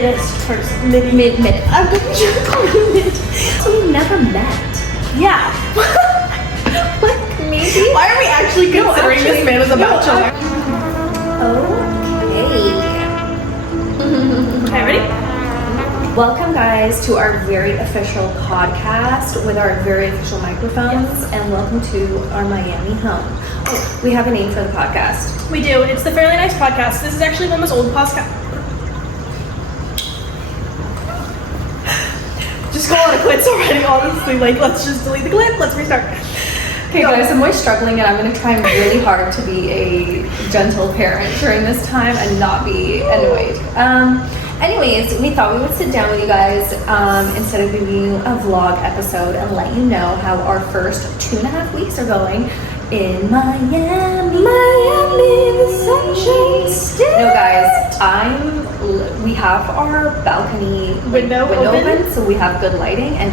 middest person. Mid. I'm pretty sure I call you mid. So we never met. Yeah. Like, maybe? Why are we actually considering this man as a bachelor? Okay, ready? Welcome, guys, to our very official podcast with our very official microphones, and welcome to our Miami home. Oh, we have a name for the podcast. We do. It's the Fairly Nice Podcast. This is actually one of those old podcast. Just call it quits already, honestly. Like, let's just delete the clip. Let's restart. Okay, guys, I'm always struggling, and I'm going to try really hard to be a gentle parent during this time and not be annoyed. Anyways, we thought we would sit down with you guys instead of giving you a vlog episode and let you know how our first 2.5 weeks are going in Miami. The sunshine still. No, guys, we have our balcony window open, so we have good lighting, and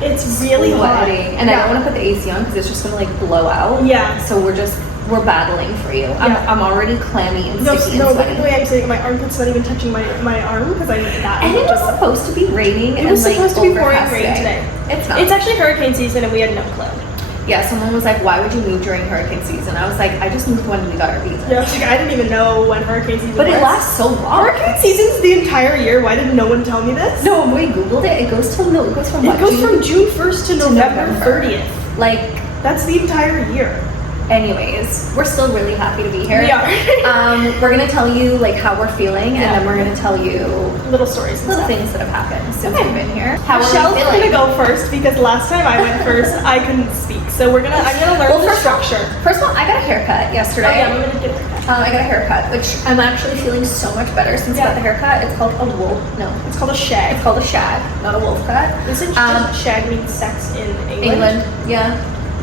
it's really hot. And I don't want to put the AC on because it's just going to like blow out. Yeah. So we're battling for you. Yeah. I'm already clammy and sticky No, and but sweaty. the way I'm saying, my armpit's not even touching my arm because I'm that. And it was supposed to be raining. It was supposed to be pouring overcast rain today. It's not. It's actually hurricane season and we had no clue. Yeah, someone was like, why would you move during hurricane season? I was like, I just moved when we got our visa. Yeah, like, I didn't even know when hurricane season was. But it lasts so long. Hurricane season's the entire year. Why did no one tell me this? No, when we Googled it, it goes from what? It goes from June 1st to November 30th. Like, that's the entire year. Anyways, we're still really happy to be here. We are. We're gonna tell you like how we're feeling, and then we're gonna tell you little stories, little things that have happened since we've been here. How Michelle's are we feeling? gonna go first because last time I went first, I couldn't speak. So I'm gonna learn the structure. First of all, I got a haircut yesterday. Oh yeah, I'm gonna get a haircut. I got a haircut, which I'm actually feeling so much better since I got the haircut. It's called a wolf. No, it's called a shag. It's called a shag, not a wolf cut. Isn't shag means sex in England? Yeah.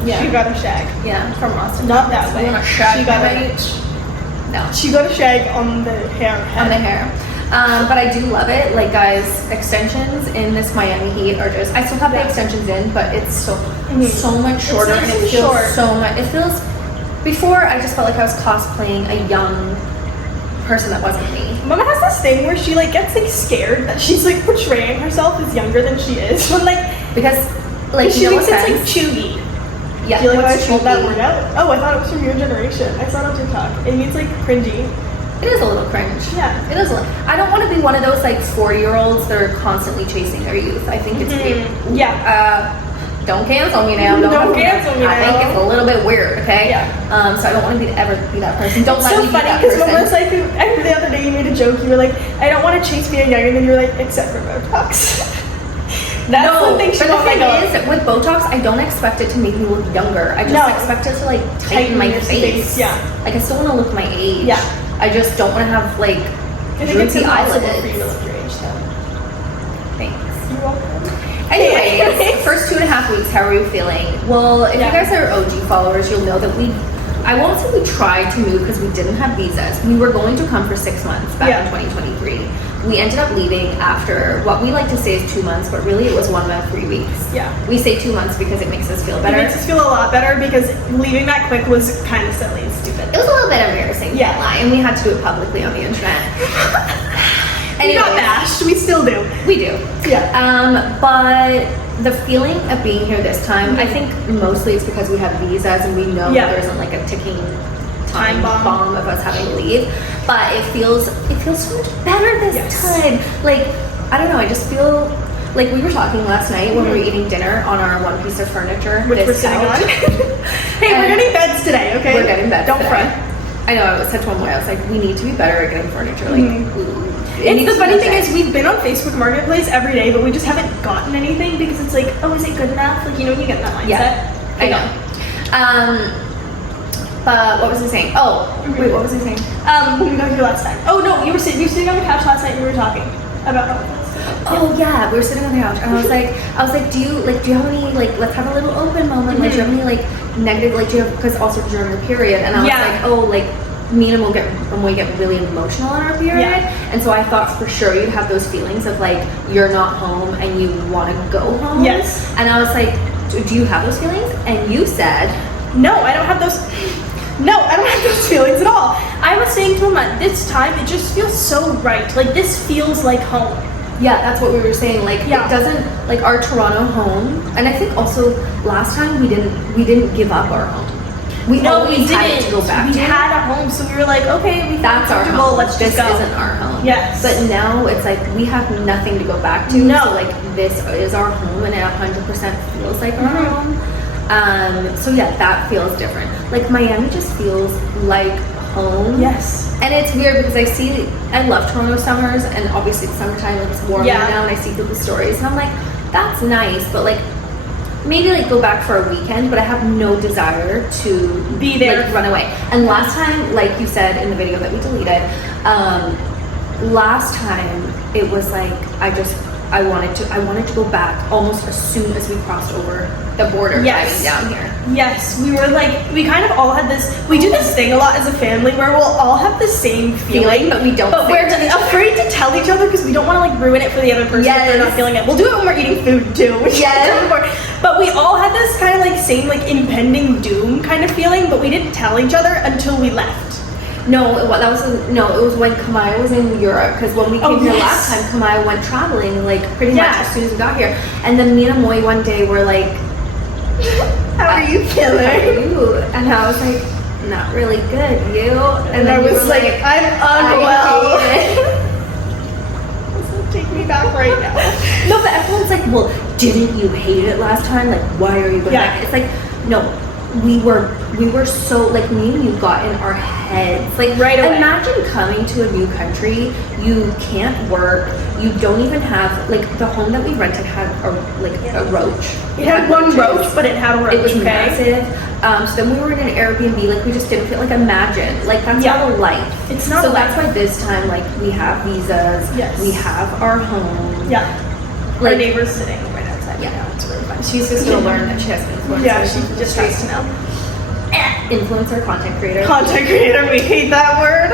Yeah. She got a shag. Yeah, from Austin. Not that way. A shag she got No. She got a shag on the hair. On the hair. But I do love it. Like, guys, extensions in this Miami heat are just. I still have the extensions in, but it's so much shorter, and it feels so much. It feels. Before, I just felt like I was cosplaying a young person that wasn't me. Mama has this thing where she like gets like scared that she's like portraying herself as younger than she is. But because she thinks it's like chuggy. Yeah, do you like how I pulled that word out? Oh, I thought it was from your generation. I saw it on TikTok. It means like cringy. It is a little cringe. Yeah. It is a little. I don't want to be one of those like 40-year-olds that are constantly chasing their youth. I think it's weird. Yeah. Don't cancel me now. Don't cancel me now. I think it's a little bit weird, okay? Yeah. So I don't want to ever be that person. Don't it's let me be that person. So funny because like the other day you made a joke. You were like, I don't want to chase being younger, and then you were like, except for Botox. That's the thing. But the thing is, with Botox, I don't expect it to make me look younger. I just expect it to like tighten my face. Yeah. Like I still want to look my age. Yeah. I just don't want to have like droopy eyelids. For you to look your age, though. Thanks. You're welcome. Anyways, first 2.5 weeks, how are you feeling? Well, if you guys are OG followers, you'll know that I won't say we tried to move because we didn't have visas. We were going to come for 6 months back in 2023. We ended up leaving after what we like to say is 2 months, but really it was 1 month, 3 weeks. Yeah. We say 2 months because it makes us feel better. It makes us feel a lot better because leaving that quick was kind of silly and stupid. It was a little bit embarrassing, can't lie, and we had to do it publicly on the internet. We got bashed. We still do. We do. Yeah. But the feeling of being here this time, I think mostly it's because we have visas and we know that there isn't like a ticking time bomb of us having to leave. But it feels so much better this time. Like, I don't know, I just feel like we were talking last night when we were eating dinner on our one piece of furniture. Which we're sitting on. Hey, we're getting beds today, okay? We're getting beds Don't today. fret. I know, I was such one way. I was like, we need to be better at getting furniture. Like, it's the funny thing is we've been on Facebook Marketplace every day, but we just haven't gotten anything because it's like, oh, is it good enough? Like, you know, when you get in that mindset. Yeah, I know. But what was I saying? Oh, wait, what was I saying? When we got here last time. Oh no, you were sitting on the couch last night and we were talking about all this. Oh yeah, we were sitting on the couch and I was like, do you have any like, let's have a little open moment? Like, do you have any like negative, like, do you have, because also during the period, and I was like, oh, like, me and Amoi get really emotional on our period, and so I thought for sure you'd have those feelings of like you're not home and you want to go home. Yes. And I was like, do you have those feelings? And you said, no, I don't have those. No, I don't have those feelings at all. I was saying to Mama, this time it just feels so right. Like this feels like home. Yeah, that's what we were saying. Like it doesn't, like our Toronto home, and I think also last time we didn't give up our home. We always had to go back. We had a home, so we were like, okay, that's our home. Let's this just go. Isn't our home. Yes. But now it's like we have nothing to go back to. No. So like this is our home, and it 100% feels like our home. So yeah, that feels different. Like Miami just feels like home. Yes. And it's weird because I love Toronto summers, and obviously it's summertime, like it's warmer now, and I see people's stories, and I'm like, that's nice, but like maybe like go back for a weekend, but I have no desire to be there, like run away. And last time, like you said in the video that we deleted, last time it was like I wanted to go back almost as soon as we crossed over the border driving down here. Yes, we were like, we kind of all had this, we do this thing a lot as a family where we'll all have the same feeling, but we don't. But we're afraid to tell each other because we don't want to like ruin it for the other person if they're not feeling it. We'll do it when we're eating food too. But we all had this kind of like same like impending doom kind of feeling, but we didn't tell each other until we left. No, it was when Kamai was in Europe, because when we came here last time, Kamai went traveling like pretty much as soon as we got here, and then me and Amoi one day were like, how are you feeling? How are you? And I was like, not really good, you? And I was like, I'm unwell. Take me back right now. No, but everyone's like, well, didn't you hate it last time? Like, why are you going back? It's like, no, we were so, like, me and you got in our heads. Like, right away. Imagine coming to a new country, you can't work, you don't even have, like, the home that we rented had a roach. It had one roach, but it had a roach. It was massive. So then we were in an Airbnb, like, we just didn't feel, like, imagine. Like, that's not a life. It's not so a life. that's why this time, like, we have visas, we have our home. Yeah. Like, our neighbor's sitting right outside. Yeah. Now. It's really fun. She's just gonna learn that she has an influencer. Yeah, she just has to know. Influencer, content creator. Content creator, we hate that word.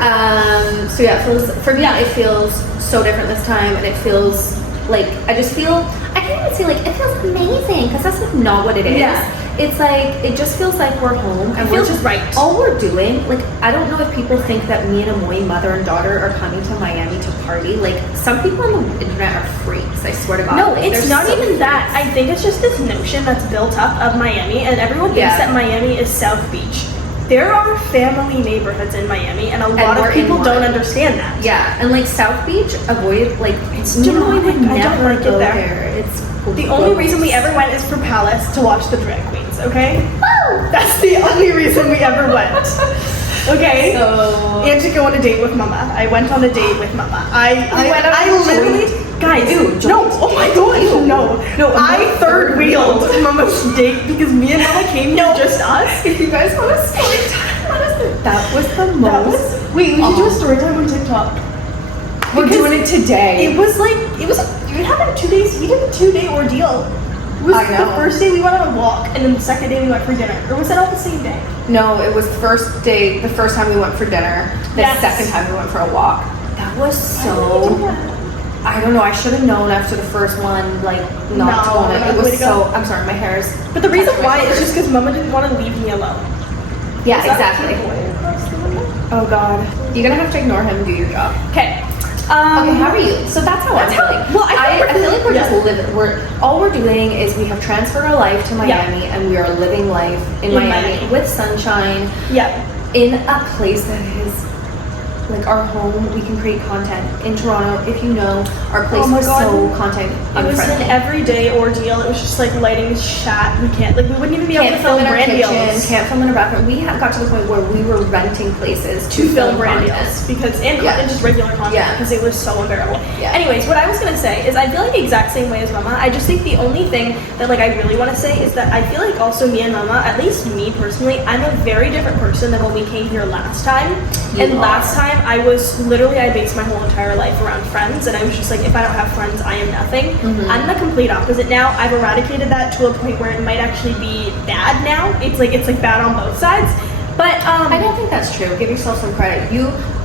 So yeah, it feels so different this time, and it feels like I can't even say like it feels amazing, because that's like not what it is. Yeah. It's like it just feels like we're home, and we're just right. All we're doing, like, I don't know if people think that me and Amoi, mother and daughter, are coming to Miami to party. Like, some people on the internet are freaks, I swear to God. No, like, it's not even that. I think it's just this notion that's built up of Miami, and everyone thinks that Miami is South Beach. There are family neighborhoods in Miami, and a lot of people don't understand that. Yeah, and like South Beach, avoid, like, it's generally like, I don't like it there. It's the only reason we ever went is for Palace to watch the drag queens, okay? That's the only reason we ever went. Okay? And to go on a date with Mama. I went on a date with Mama. I literally, guys, no, oh my god, no, I third wheeled Mama's date because me and Mama came here just us. If you guys want a story time, that was the most. Wait, we should do a story time on TikTok. We're doing it today. It happened 2 days. We did a 2-day ordeal. It was the first day we went on a walk, and then the second day we went for dinner. Or was it all the same day? No, it was the first time we went for dinner, the second time we went for a walk. That was so, I don't know, I should have known after the first one, like, not to want it. It was so, I'm sorry, my hair is. But the reason why is just because Mama didn't want to leave me alone. Yeah, exactly. Oh God. You're gonna have to ignore him and do your job. Okay. Okay, how are you? So that's how I'm feeling. Well, I feel like we're just living. All we're doing is we have transferred our life to Miami, and we are living life in Miami with sunshine. Yeah. In a place that is like our home. We can create content in Toronto. If you know, our place is so content unfriendly. It was an everyday ordeal. It was just like lighting shat. We wouldn't even be able to film brand deals. Can't film in our bathroom. We got to the point where we were renting places to film brand deals because and just regular content because it was so unbearable. Yeah. Anyways, what I was gonna say is I feel like the exact same way as Mama. I just think the only thing that like I really want to say is that I feel like also me and Mama, at least me personally, I'm a very different person than when we came here last time. Last time I based my whole entire life around friends, and I was just like, if I don't have friends, I am nothing. I'm the complete opposite now. I've eradicated that to a point where it might actually be bad now. It's like bad on both sides. But I don't think that's true. Give yourself some credit.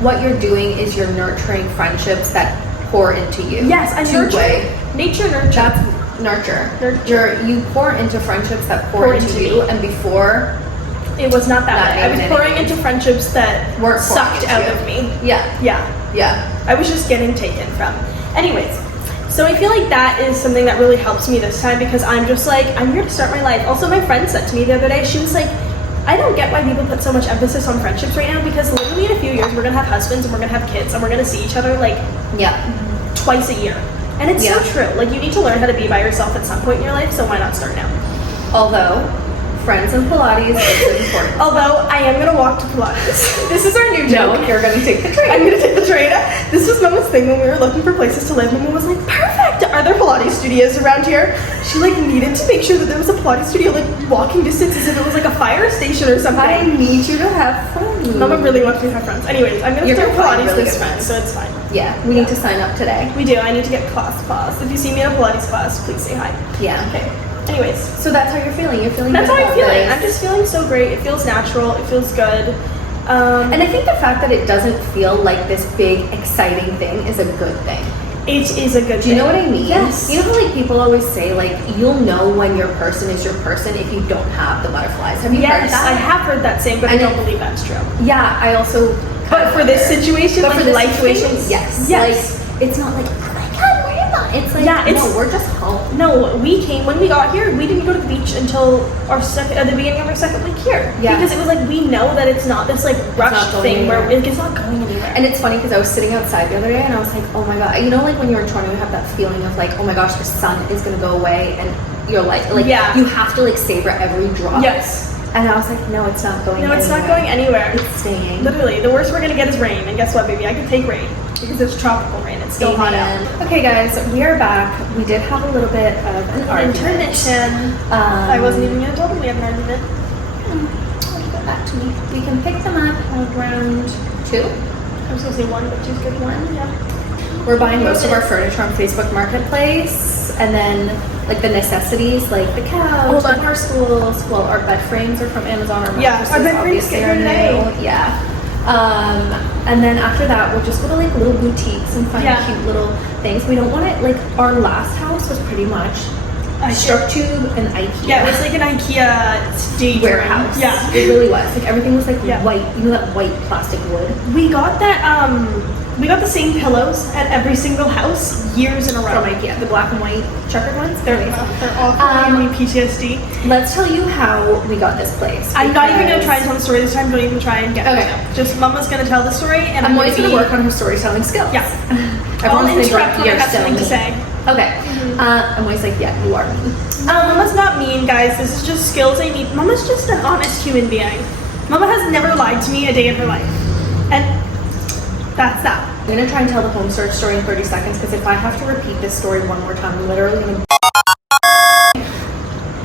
What you're doing is you're nurturing friendships that pour into you. Yes, I'm nurturing. Nature nurture. That's nurture. You pour into friendships that pour into you, and before It was not that way. I was naming pouring any into friendships that Weren't sucked pouring out into of me. Yeah. Yeah. I was just getting taken from. Anyways, so I feel like that is something that really helps me this time because I'm just like, I'm here to start my life. Also, my friend said to me the other day, she was like, I don't get why people put so much emphasis on friendships right now because literally in a few years we're gonna have husbands and we're gonna have kids and we're gonna see each other like twice a year. And it's so true. Like you need to learn how to be by yourself at some point in your life, so why not start now? Although, friends and Pilates is important. Although I am gonna walk to Pilates. This is our new joke. No, you're gonna take the train. I'm gonna take the train. This was Mama's thing when we were looking for places to live. Mama was like, perfect! Are there Pilates studios around here? She like needed to make sure that there was a Pilates studio like walking distance as if it was like a fire station or something. I need you to have fun. Mama really wants me to have friends. Anyways, I'm gonna start Pilates really this good friend, so it's fine. Yeah, we need to sign up today. We do. I need to get class. If you see me in a Pilates class, please say hi. Yeah. Okay. Anyways, So that's how you're feeling. You're feeling that's good how I'm about feeling. this. I'm just feeling so great. It feels natural. It feels good. And I think the fact that it doesn't feel like this big, exciting thing is a good thing. It is a good thing. Do you know what I mean? Yes. You know how like people always say like you'll know when your person is your person if you don't have the butterflies. Have you heard Yes, that? I have heard that saying, but I don't believe that's true. Yeah, I also. But for this situation, But like for this life situation, things, yes. yes. Like it's not like oh my god, where am I? It's like no, we're just home. No, we came when we got here. We didn't go to the beach until at the beginning of our second week here. Yeah. Because it was like we know that it's not this like rushed thing where it's not going anywhere. And it's funny because I was sitting outside the other day and I was like, oh my god, you know, like when you're in Toronto, you have that feeling of like, oh my gosh, the sun is gonna go away, and you're like you have to like savor every drop. Yes. And I was like, no, it's not going. No, it's not going anywhere. It's staying. Literally, the worst we're gonna get is rain. And guess what, baby? I can take rain because it's tropical rain. It's still hot out. Okay, guys, we are back. We did have a little bit of an argument. Intermission. I wasn't even gonna tell them we had an argument. Get back to me. We can pick them up around 2. I was gonna say 1, but 2's good. 1, yeah. We're buying most of our furniture on Facebook Marketplace, and then like the necessities, like the couch, the bar stools. Well, our bed frames are from Amazon. Our our bed frames get new. Yeah. And then after that, we'll just go to like little boutiques and find cute little things. We don't want it like our last house was pretty much struck to an IKEA. Yeah, it was like an IKEA stage warehouse. Yeah, it really was. Like everything was like white. You know that white plastic wood. We got that. We got the same pillows at every single house years in a row. From IKEA, the black and white checkered ones. They're awful. Me PTSD. Let's tell you how we got this place. I'm not even gonna try and tell the story this time. Don't even try and get it. Just Mama's gonna tell the story, and I'm always gonna work on her storytelling skills. Yeah. Everyone's I'll interrupt when I you're have something to say. Okay. I'm always like, yeah, you are mean. Mama's not mean, guys. This is just skills I need. Mama's just an honest human being. Mama has never lied to me a day in her life, and that's that. I'm gonna try and tell the home search story in 30 seconds because if I have to repeat this story one more time, I'm literally gonna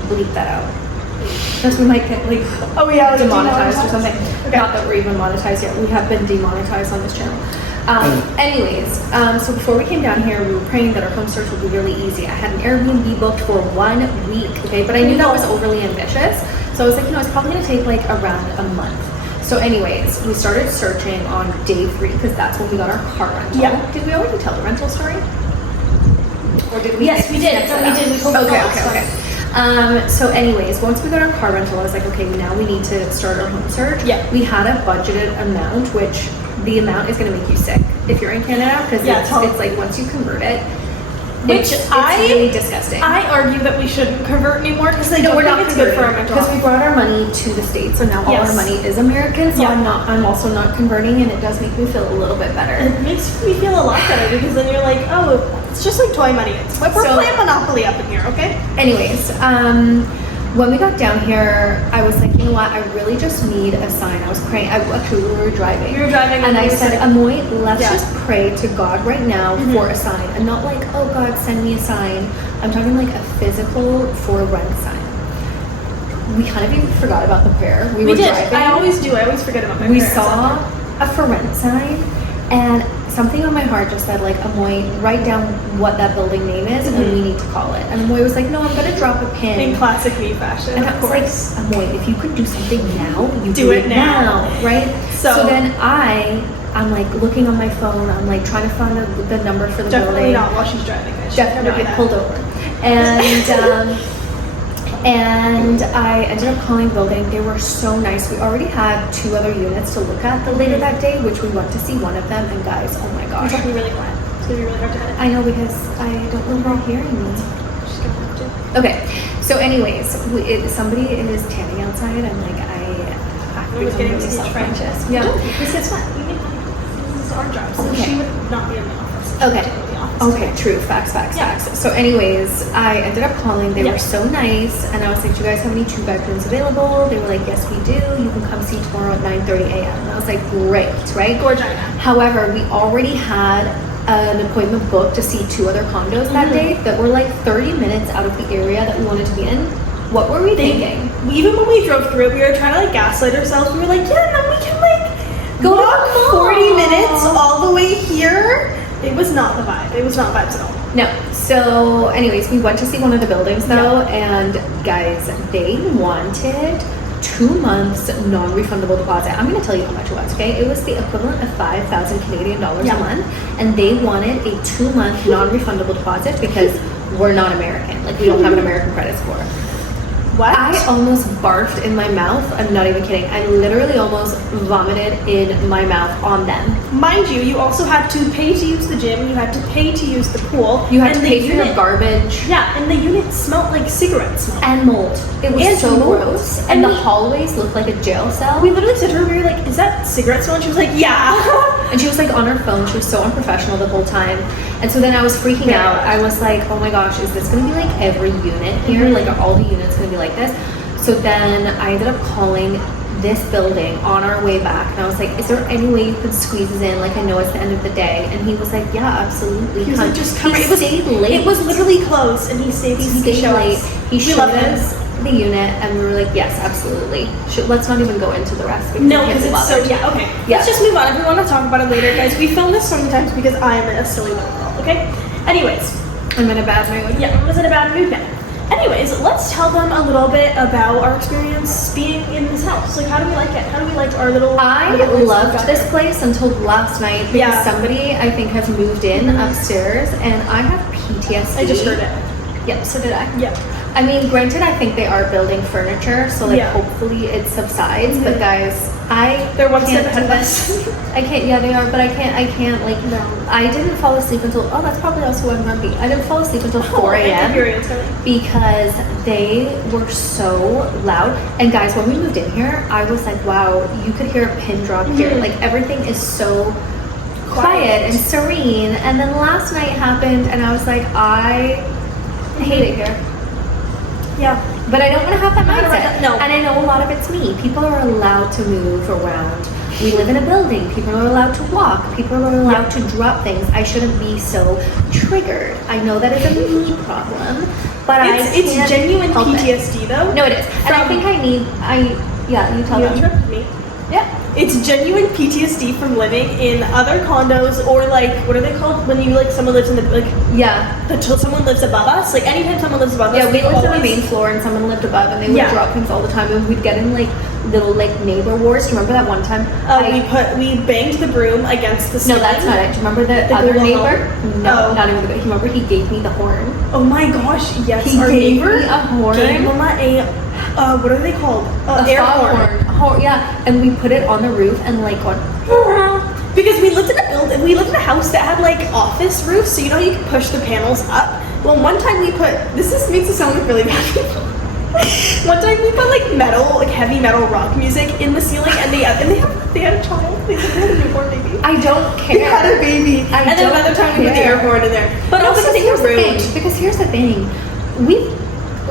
bleep that out. Because we might get like demonetized or something. Okay. Not that we're even monetized yet. We have been demonetized on this channel. Anyways, so before we came down here, we were praying that our home search would be really easy. I had an Airbnb booked for 1 week, okay, but I knew that was overly ambitious. So I was like, it's probably gonna take like around a month. So anyways, we started searching on day 3 because that's when we got our car rental. Yeah. Did we already tell the rental story? Or did we? Yes, we did. We told Okay. So anyways, once we got our car rental, I was like, okay, now we need to start our home search. Yeah. We had a budgeted amount, which the amount is going to make you sick if you're in Canada because it's like once you convert it, it's really disgusting. I argue that we shouldn't convert anymore because I don't think it's good for our mental health. Because we brought our money to the States, so now all our money is American. So I'm also not converting, and it does make me feel a little bit better. It makes me feel a lot better because then you're like, oh, it's just like toy money. We're playing Monopoly up in here, okay? Anyways, when we got down here, I was like, you know what? I really just need a sign. I was praying. Actually, we were driving. You were driving, and I said, Amoi, let's just pray to God right now for a sign, and not like, oh God, send me a sign. I'm talking like a physical for rent sign. We kind of even forgot about the prayer. We were did. Driving. I always do. I always forget about my prayer. We saw a for rent sign, and something on my heart just said like, Amoi, write down what that building name is and we need to call it. And Amoi was like, no, I'm gonna drop a pin. In classic me fashion, and I was like, Amoi, if you could do something now, you do it now, right? So then I'm like looking on my phone, I'm like trying to find the number for the definitely building. not while she's driving. Definitely not. Pulled over. And And I ended up calling the building. They were so nice. We already had 2 other units to look at later that day, which we went to see one of them. And guys, oh my You're gosh. talking really quiet. It's gonna be really hard to edit. I know, because I don't know if they're hearing me. She's gonna have to. Okay, so anyways, somebody is tanning outside, and like I was getting really stage fright. self-conscious. Yeah. Because it's fun. This is our job, so Okay. she would not be in the office. She Okay. would go to the office. Okay, true. Facts. Yeah. So anyways, I ended up calling. They Yeah. were so nice. And I was like, do you guys have any 2 bedrooms available? They were like, yes, we do. You can come see tomorrow at 9:30 a.m. And I was like, great, right? Gorgina. However, we already had an appointment booked to see 2 other condos that day that were like 30 minutes out of the area that we wanted to be in. What were we thinking? Even when we drove through it, we were trying to like gaslight ourselves. We were like, yeah, then we can like Go to walk the mall. 40 minutes all the way here. It was not the vibe. It was not vibes at all. No. So anyways, we went to see one of the buildings though, and guys, they wanted 2 months non-refundable deposit. I'm gonna tell you how much it was, okay? It was the equivalent of 5,000 Canadian dollars a month, and they wanted a 2-month non-refundable deposit because we're not American. Like, we don't have an American credit score. What? I almost barfed in my mouth. I'm not even kidding. I literally almost vomited in my mouth on them. Mind you, you also had to pay to use the gym. You had to pay to use the pool. You had and to the pay for your unit- garbage. Yeah, and the unit smelled like cigarette smoke. And mold. It was And so mold. gross. And And the we- hallways looked like a jail cell. We literally said to her, we were like, is that cigarette smoke? And she was like, yeah. And she was like on her phone. She was so unprofessional the whole time. And so then I was freaking Yeah. out. I was like, oh my gosh, is this going to be like every unit here? Mhm. Like, are all the units going to be like this? So then I ended up calling this building on our way back. And I was like, is there any way you could squeeze us in? Like, I know it's the end of the day. And he was like, yeah, absolutely. He was like, just come. He It was stayed late. It was literally closed, and he stayed. He so could stayed show late. us. He We showed love him. us the unit, and we were like, yes, absolutely. Let's not even go into the rest. Because No, we can't because be it's so bothered. yeah. Okay, Yeah. let's just move on. If we want to talk about it later, guys, we filmed this so many times because I am a silly little girl. Okay. Anyways, I'm in a bad mood. yeah, I was in a bad mood now. Anyways, let's tell them a little bit about our experience being in this house. Like, how do we like it? How do we like our little? I little place we loved got this here? place until last night because Yeah. somebody I think has moved in upstairs, and I have PTSD. I just heard it. Yep, so did I. Yeah. I mean, granted, I think they are building furniture, so like Yeah. hopefully it subsides. But guys, They're one can't step ahead do of this. us. I can't. Yeah, they are, but I can't. Like, No. I didn't fall asleep until. Oh, that's probably also why I'm grumpy. I didn't fall asleep until 4 a.m. because they were so loud. And guys, when we moved in here, I was like, wow, you could hear a pin drop here. Mhm. Like, everything is so quiet and serene. And then last night happened, and I was like, I hate it here. Yeah. But I don't want to have that No, mindset. no. And I know a lot of it's me. People are allowed to move around. We live in a building. People are allowed to walk. People are allowed to drop things. I shouldn't be so triggered. I know that is a me problem, but It's can't genuine help it. PTSD though. No, it is. And I think yeah, you tell You them. interrupted me. Yeah. It's genuine PTSD from living in other condos or like what are they called when you like someone lives in the like Yeah. someone lives above us. Like anytime someone lives above us, Yeah, we lived on the always- main floor and someone lived above, and they would Yeah. drop things all the time, and we'd get in like little like neighbor wars. Do you remember that one time? We banged the broom against the No, ceiling. that's not it. Do you remember the The other Google neighbor? Home? No, Oh. not even the good. You remember he gave me the horn? Oh my gosh, yes. He our gave neighbor me a horn. gave Mama a what are they called? A Air fog horn. Yeah, and we put it on the roof and like on. Because we lived in a building, we lived in a house that had like office roofs, so you know you could push the panels up. Well, one time we put makes it sound like really bad. One time we put like metal, like heavy metal rock music in the ceiling, and they had a child. They had a newborn baby. I don't care. They had a baby, I and then don't another time we put the care. air horn in there. But No, also because think here's you're the rude. thing. Because here's the thing, we've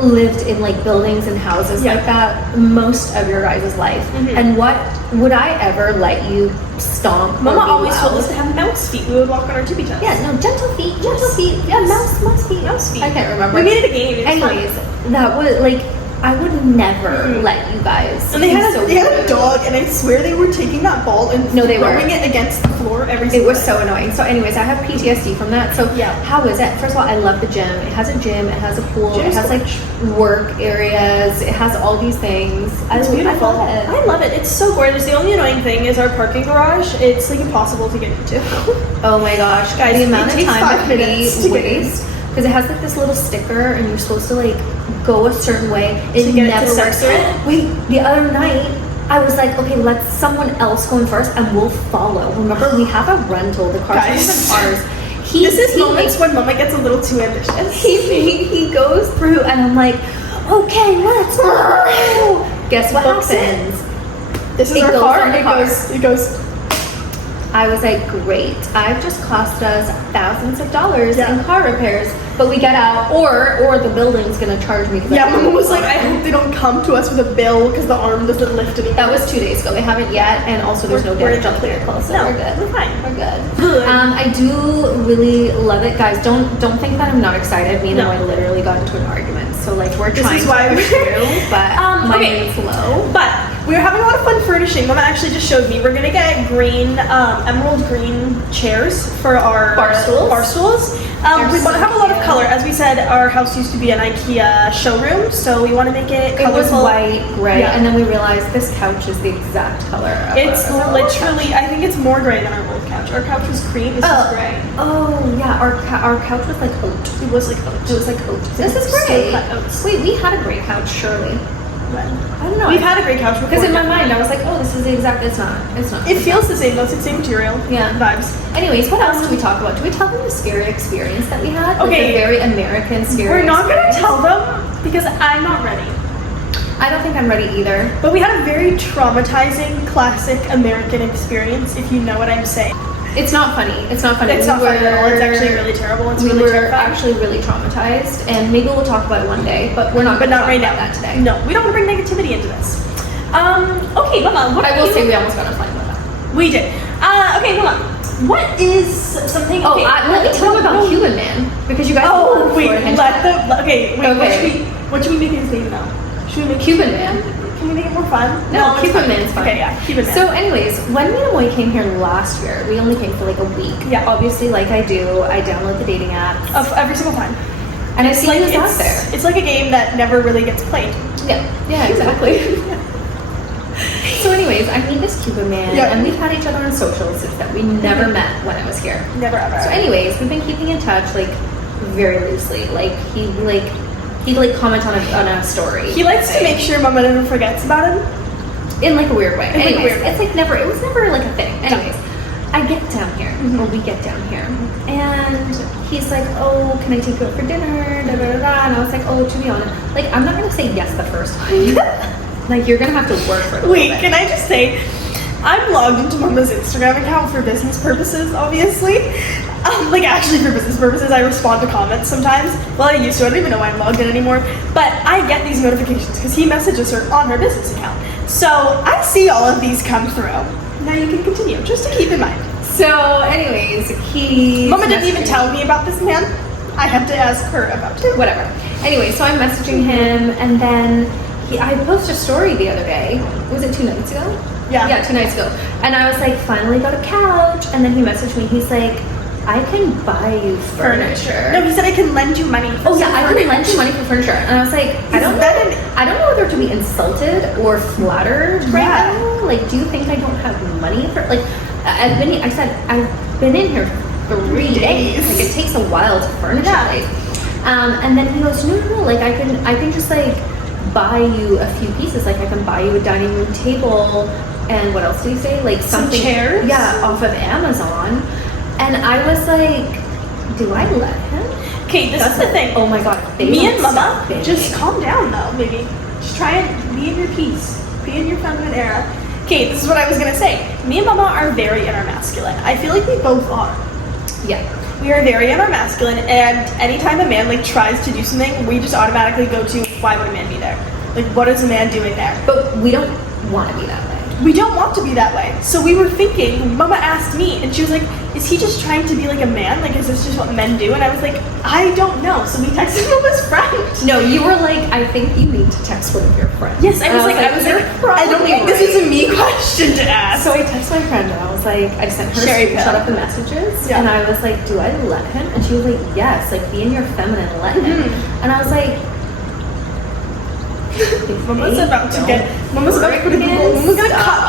lived in like buildings and houses Yeah. like that most of your guys' life, Mhm. and what would I ever let you stomp? or Mama be always loud? told us to have mouse feet. We would walk on our tippy toes. Yeah, no, gentle feet, gentle Yes. feet. Yeah, Yes. mouse feet. Mouse feet. I can't remember. We made it a game. It was fun. Anyways, that was like, I would never Mhm. let you guys. And they be had so they had a rude. dog, and I swear they were taking that ball and No, they throwing weren't. it against the floor every It single was day. so annoying. So anyways, I have PTSD from that. So Yeah. how is it? First of all, I love the gym. It has a gym. It has a pool. Gym's it has like work areas. It has all these things. It's beautiful. I love it. I love it. It's so gorgeous. The only annoying thing is our parking garage. It's like impossible to get into. Oh my gosh, Guys, the it amount of takes time 5 that we minutes to get in. waste because it has like this little sticker, and you're supposed to like go a certain way. It To get it to never works. censor it? Wait, the other night I was like, okay, let someone else go in first, and we'll follow. Remember, we have a rental. The car's not Guys. even ours. This is moments when Mama gets a little too ambitious. He goes through, and I'm like, okay, let's go. Guess what Books it. happens? This is It our goes car. on the It car. goes. I was like, great. I've just cost us thousands of dollars Yeah. in car repairs, but we get out, or the building's gonna charge me. 'cause I Yeah, didn't Mama was know. like, I hope they don't come to us with a bill because the arm doesn't lift anymore. That was 2 days ago. They haven't yet, and also there's no We're damage on the clear. vehicle, so No, we're good. we're fine. We're good. Good. I do really love it, guys. Don't think that I'm not excited. Me and No. I literally got into an argument, so like we're This trying is why to we're push through, but my okay. name's low. But we were having a lot of fun furnishing. Mama actually just showed me. We're gonna get green, emerald green chairs for our Bar stools. Bar stools. They're We want to so have a lot of cute. color. As we said, our house used to be an IKEA showroom, so we want to make it It was colorful. white, gray, Yeah. and then we realized this couch is the exact color. Of It's our literally, I think it's more gray than our old couch. Our couch was cream. This is gray. Oh yeah, our couch was like oat. It was like oat. It was like oat. This is Still great. cut oats. Wait, we had a gray couch, surely. When? I don't know. We've had a gray couch before. because in my mind I was like, oh, this is the exact. It's not. It's not. It feels the same though. It's the same material. Yeah. Vibes. Anyways, what else do we talk about? Do we tell them the scary experience that we had? Like Okay. a very American scary. We're not gonna experience? tell them because I'm not ready. I don't think I'm ready either. But we had a very traumatizing, classic American experience, if you know what I'm saying. It's not funny. It's not funny. It's not funny at all. It's actually really terrible. It's we really were terrifying. actually really traumatized, and maybe we'll talk about it one day. But we're not. But gonna not talk right about now. That today. No, we don't want to bring negativity into this. Okay, Mama. What I are will you- say we almost got a fine with that. We did. Okay, Mama. What is something? Oh, okay, let me tell you about Cuban Man, because you guys. Oh, love wait. Florida Let henchman. the. Okay, wait. Okay. What should we make his name now? Should we make Cuban Man. Can we make it more fun? No, it's Cuban fun. Man's fun. Okay, yeah, Cuban Man. So, anyways, when me and Amoi came here last year, we only came for like a week. Yeah. Obviously, like I do, I download the dating apps, of every single time. and I It's see like who's out it's, there. it's like a game that never really gets played. Yeah, yeah, exactly. So, anyways, I meet this Cuban man, Yeah. and we've had each other on socials since that. We never met when I was here. Never ever. So, anyways, we've been keeping in touch like very loosely. Like he'd comment on a story. He likes to make sure Mama never forgets about him. in like a weird way. In, like, a Anyways, weird way. it's like never. It was never like a thing. Anyways, I get down here, Mhm. or we get down here, and he's like, "Oh, can I take you out for dinner?" Da, da, da, da. And I was like, "Oh, to be honest, like I'm not gonna say yes the first time. Like you're gonna have to work for it." Wait, can I just say, I'm logged into Mama's Instagram account for business purposes, obviously. Like actually for business purposes, I respond to comments sometimes. Well, I used to. I don't even know why I'm logged in anymore. But I get these notifications because he messages her on her business account. So I see all of these come through. Now you can continue, just to keep in mind. So, anyways, he. Mama didn't even tell me about this man. I had to ask her about it. Whatever. Anyway, so I'm messaging him, and then I posted a story the other day. Was it 2 nights ago? Yeah. Yeah, 2 nights ago. And I was like, finally got a couch. And then he messaged me. He's like, I can buy you furniture. No, he said I can lend you money. For Oh yeah, some I can lend you money for furniture. And I was like, I don't know whether to be insulted or flattered right Yeah. now. Like, do you think I don't have money for like? I've been in here 3 days. Like, it takes a while to furnish a Yeah. place. And then he goes, no, like I can just like buy you a few pieces. Like I can buy you a dining room table, and what else did he say? Like Some something, chairs? yeah, off of Amazon. And I was like, do I let him? Okay, this is the thing. Oh my god. they Me don't and Mama, stop bidding. just calm down though, maybe. Just try and be in your peace. Be in your feminine era. Okay, this is what I was gonna say. Me and Mama are very inner masculine. I feel like we both are. Yeah. We are very inner masculine, and anytime a man like tries to do something, we just automatically go to why would a man be there? Like, what is a man doing there? But we don't want to be that way. We don't want to be that way. So we were thinking, Mama asked me, and she was like, is he just trying to be like a man? Like, is this just what men do? And I was like, I don't know. So we texted Mama's friend. No, you were like, I think you need to text one of your friends. Yes, I And was like, you're I don't probably think this right. is a me question to ask. So I texted my friend and I was like, I sent her a Sherry screenshot pill. of the messages, Yeah. and I was like, do I let him? And she was like, yes, like be in your feminine, let him. Mhm. And I was like, Mama's about to put a Google. Mama's gonna cut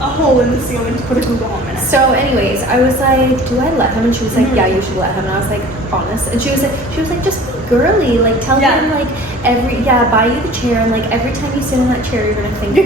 a hole in the ceiling to put a Google Home in it. So anyways, I was like, do I let him? And she was like, yeah, you should let him. And I was like, honest. And she was like, just be girly. Like, tell him, like, buy you the chair. And, like, every time you sit in that chair, you're going to think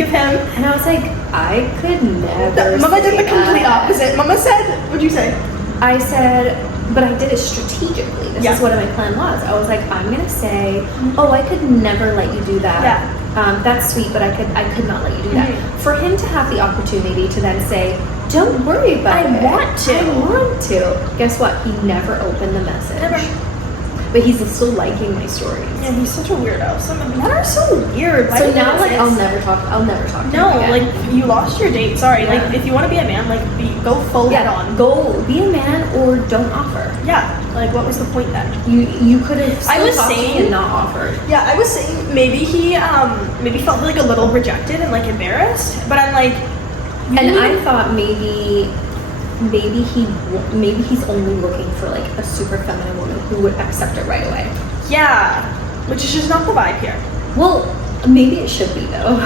of him. And I was like, I could never Mama did the complete opposite. Mama said, what'd you say? I said, but I did it strategically. This is what my plan was. I was like, I'm going to say, oh, I could never let you do that. Yeah. That's sweet, but I could not let you do that. For him to have the opportunity to then say, don't worry about it. I want to. Guess what? He never opened the message. Never. But he's still liking my stories. Yeah, he's such a weirdo. Some of them are so weird. So now, like, I'll never talk to him again. No, like, you lost your date. Sorry. Yeah. Like, if you want to be a man, like, go full head on. Go be a man or don't offer. Yeah. Like, what was the point then? You could have still talked to me and not offered. Yeah, I was saying maybe he felt like a little rejected and like embarrassed. But I'm like, and I thought maybe he's only looking for like a super feminine woman who would accept it right away. Yeah, which is just not the vibe here. Well, maybe it should be though.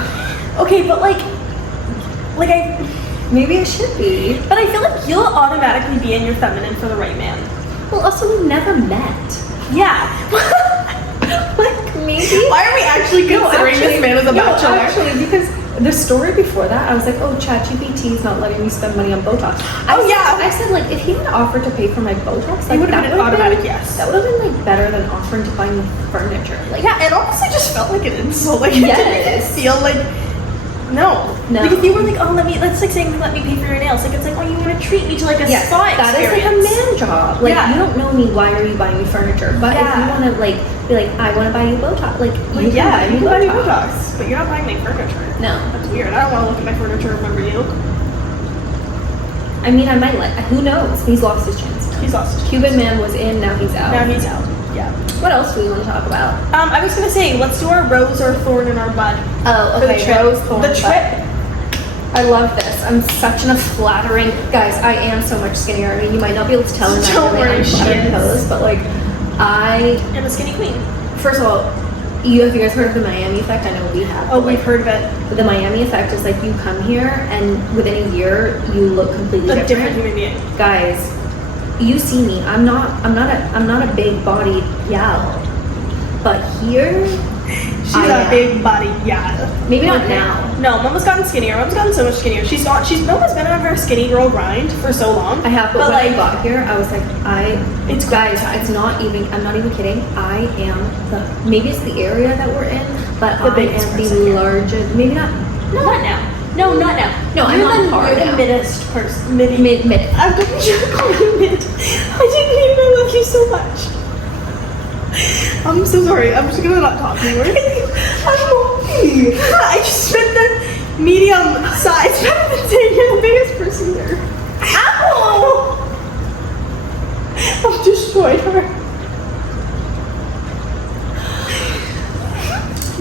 Okay, but maybe it should be. But I feel like you'll automatically be in your feminine for the right man. Well, also we never met. Yeah. Like maybe. Why are we actually considering this man as a bachelor? Actually, because the story before that, I was like, oh, ChatGPT is not letting me spend money on Botox. I said, like, if he had offered to pay for my Botox, like, would have been an automatic yes. That would have been, like, better than offering to buy me furniture. Like, yeah, it honestly just felt like an insult. Like, it didn't feel like, no. Like, if you were like, oh, let's like saying, let me pay for your nails. Like, it's like, oh, you want to treat me to, like, a spa experience. That is, like, a man job. Like, you don't know me, why are you buying me furniture? But if you want to, like, be like, I want to buy you Botox. Like, you can buy me Botox. But you're not buying my furniture. No. That's weird. I don't want to look at my furniture and remember you. I mean, I might who knows? He's lost his chance now. He's lost his chance. Cuban man was in, now he's out. Yeah. What else do we want to talk about? I was going to say, let's do our rose or thorn in our bud. Oh, okay. Rose, thorn, the trip. I love this. I'm such an flattering guys. I am so much skinnier. I mean, you might not be able to tell in my photos, but like I am a skinny queen. First of all, have you guys heard of the Miami effect? I know we have. Oh, we've heard of it. The Miami effect is like you come here and within a year you look completely different. Human being. Guys, you see me. I'm not a big bodied gal, but here. She's a big body, Maybe not now. No, Mama's gotten skinnier. Mama's gotten so much skinnier. Mama's been on her skinny girl grind for so long. I have, but when I got here, I was like, I'm not even kidding. I am maybe it's the area that we're in, but I am the largest, maybe not now. No, not now. No, I'm on par now. You're the middest person. Mid. I'm going to call you mid. I didn't mean I love you so much. I'm so sorry. I'm just gonna not talk anymore. I just spent the medium size rather than saying you're the biggest person there. Ow! I've destroyed her.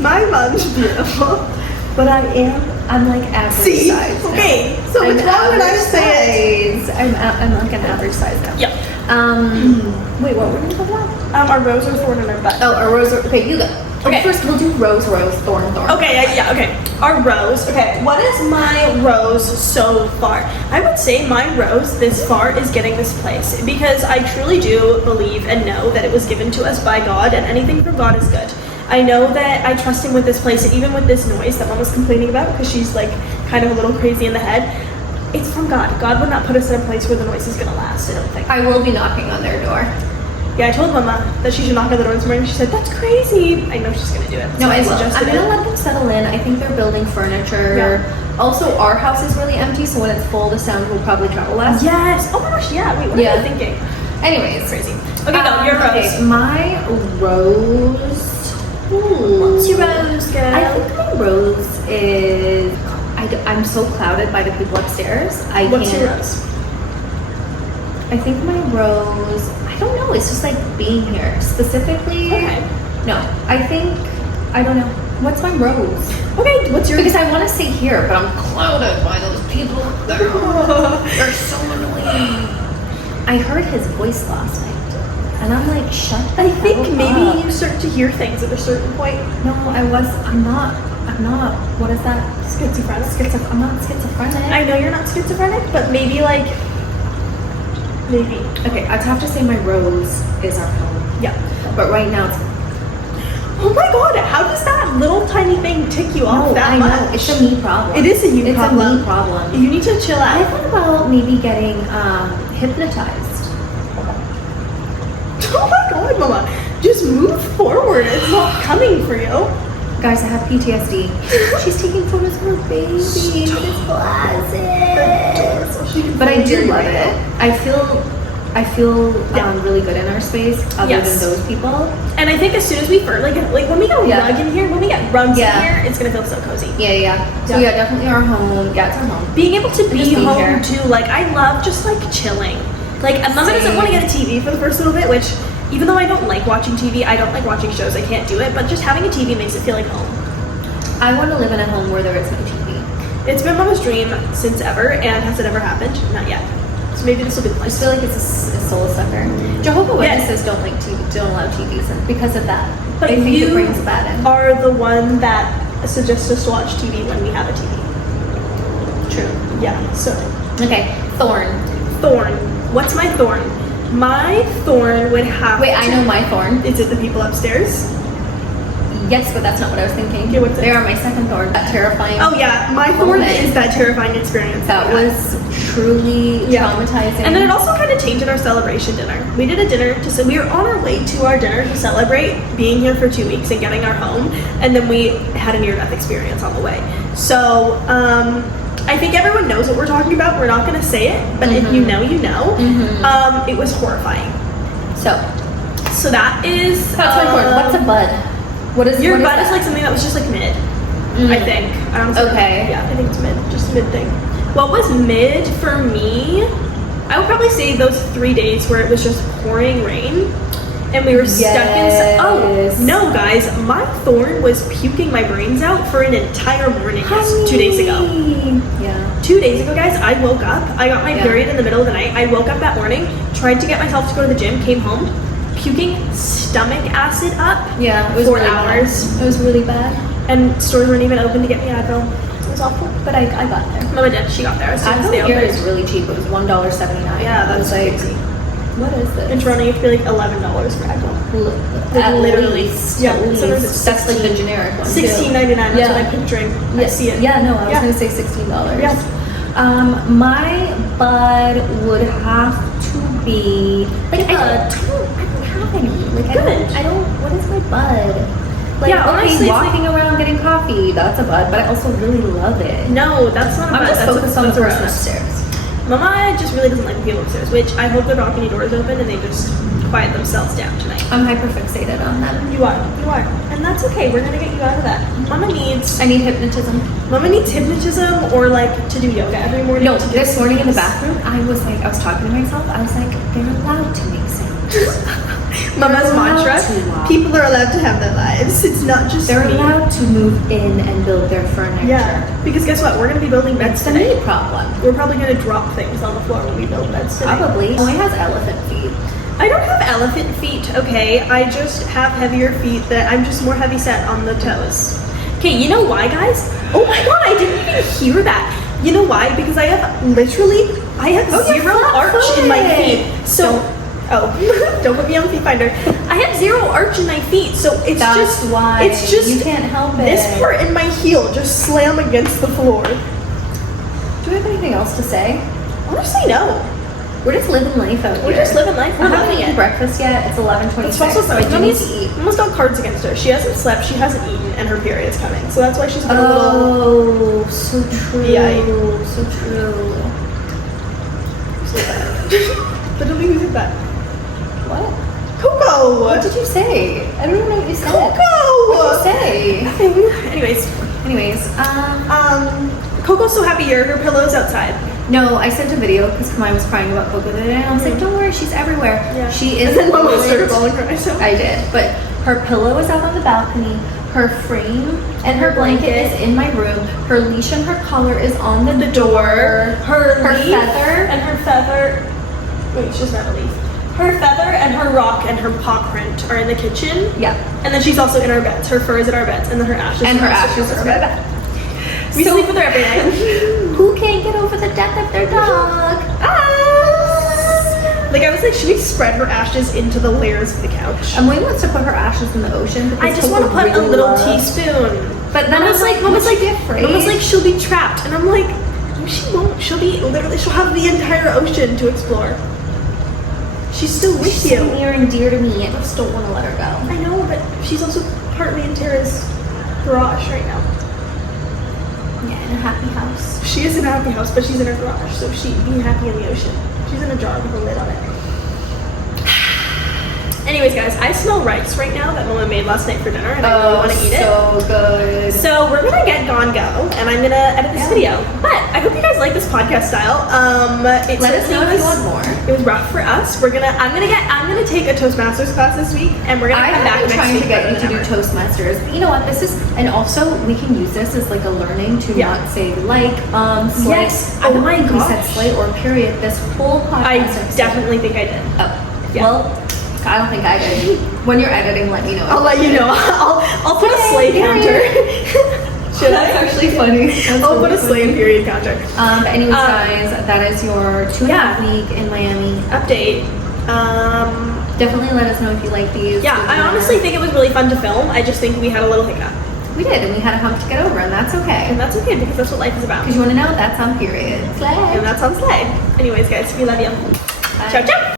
My mom's beautiful, but I'm like average size. Okay, so what's wrong when I say it? I'm like an average size now. Yep. Wait, what were we talking about? Our rose or thorn in our butt. Oh, our rose. Okay, you go. Okay, first we'll do rose, thorn. Okay, okay. Our rose. Okay, what is my rose so far? I would say my rose this far is getting this place because I truly do believe and know that it was given to us by God, and anything from God is good. I know that I trust Him with this place, and even with this noise that Mom was complaining about because she's like kind of a little crazy in the head. It's from God. God would not put us in a place where the noise is gonna last. I don't think. I will be knocking on their door. Yeah, I told Mama that she should knock on the door this morning. She said, that's crazy. I know she's going to do it. No, I will. I'm going to let them settle in. I think they're building furniture. Yeah. Also, our house is really empty, so when it's full, the sound will probably travel less. Yes. Oh my gosh, yeah. Wait, what are you thinking? Anyways. Crazy. Okay, go. Your rose. Okay, my rose. What's your rose, girl? I think my rose is... I'm so clouded by the people upstairs. What's your rose? I think my rose... I don't know. It's just like being here. Specifically... Okay. No. I don't know. What's my rose? Okay, what's your... Because I want to stay here, but I'm clouded by those people up there. They're so annoying. I heard his voice last night. And I'm like, shut the I think hell maybe up. you start to hear things at a certain point. No, I'm not, what is that? Schizophrenic. I'm not schizophrenic. I know you're not schizophrenic, but maybe like, maybe. Okay, I'd have to say my rose is our home. Yeah. But right now it's... Oh my god, how does that little tiny thing tick you off that much? know, it's a me problem. It is a you problem. It's a me problem. You need to chill I out. thought about maybe getting hypnotized. Oh my god, Mama. Just move forward. It's not coming for you. Guys, I have PTSD. She's taking photos of her baby with his glasses. But I do love it. I feel really good in our space other than those people. And I think as soon as we like when we get a rug in here, when we get rugs in here, it's gonna feel so cozy. Yeah. So definitely our home. Yeah, it's our home. Being able to be home here. too, like I love just like chilling. Like Mama doesn't want to get a TV for the first little bit, which even though I don't like watching TV, I don't like watching shows, I can't do it, but just having a TV makes it feel like home. I want to live in a home where there is no TV. It's been Mama's dream since ever, and has it ever happened? Not yet. So maybe this will be the I place. just feel like it's a soul sucker. Jehovah's Witnesses don't like TV, don't allow TVs in because of that. But they think you it brings bad in. are the one that suggests us to watch TV when we have a TV. True. Yeah, so. Okay, thorn. Thorn. What's my thorn? My thorn would have Wait, I know my thorn. Is it the people upstairs? Yes, but that's not what I was thinking. Okay, what's it? They are my second thorn. That terrifying. Oh yeah, my thorn is that terrifying experience. That was truly traumatizing. And then it also kind of changed our celebration dinner. We did a dinner we were on our way to our dinner to celebrate being here for 2 weeks and getting our home, and then we had a near-death experience on the way. So, I think everyone knows what we're talking about. We're not going to say it, but if you know, you know. It was horrifying. So that is... That's my thorn. What's a bud? What is your what bud is is like something that was just like mid, I think. I don't know. Okay. Yeah, I think it's mid. Just a mid thing. What was mid for me? I would probably say those 3 days where it was just pouring rain and we were stuck inside. Oh, no, guys. My thorn was puking my brains out for an entire morning 2 days ago. Yeah. 2 days ago, guys, I woke up. I got my period in the middle of the night. I woke up that morning, tried to get myself to go to the gym, came home, puking stomach acid up it was for really hours. Bad. It was really bad. And stores weren't even open to get me Advil. It was awful. But I got there. Mama did. She got there. As soon as they Advil here opened. is really cheap. It was $1.79. Yeah, that's like, crazy. What is this? In Toronto, you have to pay like $11 for Advil. At literally. least. Yeah, At sometimes least. it's That's like the generic one. $16.99. That's Yeah. what I'm picturing. I see it. Yeah, no, I was gonna say $16. Yeah. My bud would have to be like I don't have any. Like I don't. What is my bud? Like honestly, walking around getting coffee. That's a bud, but I also really love it. No, that's not a I'm bud. just That's focused on the gross. person upstairs. Mama just really doesn't like the people upstairs, which I hope their balcony doors open and they just quiet themselves down tonight. I'm hyperfixated on them. You are, and that's okay. We're gonna get you out of that. Mama needs I need hypnotism. hypnotism or like to do yoga every morning. No, to this morning in the bathroom, I was talking to myself. I was like, they're allowed to make sounds. Mama's mantra: to people are allowed to have their lives. It's not just They're me. allowed to move in and build their furniture. Yeah, because guess what? We're gonna be building beds That's the today. me problem. We're probably gonna drop things on the floor when we build beds today. Probably. Amoi has elephant feet. I don't have elephant feet, okay? I just have heavier feet that I'm just more heavy set on the toes. Okay, you know why, guys? Oh my god, I didn't even hear that. You know why? Because I have zero arch in my feet. So, don't put me on Feet Finder. I have zero arch in my feet, so it's That's just why it's just you can't help it. This part in my heel just slam against the floor. Do we have anything else to say? Honestly, no. We're just living life out here. We're just living life. We We're haven't having eaten it. breakfast yet. It's 11:26. It's also so I do need to eat. Mama's got cards against her. She hasn't slept, she hasn't eaten, and her period's coming. So that's why she's been a little... Oh, so true. Yeah. So true. Literally, who said that? What? Coco! What did you say? I don't even know what you said. Coco! What did you say? Anyways, Anyways, Coco's so happy here. Her pillow's outside. no, I sent a video because Kamai was crying about Coco the other day, and I was like, don't worry, she's everywhere. Yeah. She is. And then Mama started lit. bawling crying. So. I did, but her pillow is out on the balcony. Her frame and her blanket is in my room. Her leash and her collar is on the door. Her Her leaf feather. and her feather. Wait, she's not a leaf. her feather and her rock and her paw print are in the kitchen. Yeah. And then she's also in our beds. Her fur is in our beds, and then her ashes. And her are ashes are in our bed. We sleep with her every night. Who can't get over the death of their dog? Like, I was like, should we spread her ashes into the layers of the couch? Emily wants to put her ashes in the ocean. I just want to put a little teaspoon. But then Mama's like, Mama's like, she'll be trapped, and I'm like, no, she won't. She'll have the entire ocean to explore. She's still with she's you. so near and dear to me. I just don't want to let her go. I know, but she's also partly in Tara's garage right now. Yeah, in a happy house. She is in a happy house, but she's in her garage, so she'd be happy in the ocean. She's in a jar with a lid on it. Anyways, guys, I smell rice right now that Mama made last night for dinner, and I really want to eat it. So good. So we're gonna get go, and I'm gonna edit this video. But I hope you guys like this podcast style. Let us know if you want more. It was rough for us. I'm gonna take a Toastmasters class this week, and we're gonna come back next week. I'm trying to get you to do Toastmasters. But you know what? And also we can use this as like a learning to not say like, slay. Yes. I don't Oh my think we said gosh. slay or period this whole podcast. I definitely think I did. Oh, Yeah. well, I don't think I did. When you're editing, let me know. I'll let you know. I'll put a slay counter. Should I? That's actually funny. I'll put a slay and period counter. But anyways, guys, that is your 2.5 week in Miami update. Definitely let us know if you like these. Yeah, I honestly think it was really fun to film. I just think we had a little hiccup. We did, and we had a hump to get over, and that's okay. And that's okay, because that's what life is about. Because you want to know, that's on period. Slay. And that's on slay. Anyways, guys, we love you. Bye. Ciao, ciao.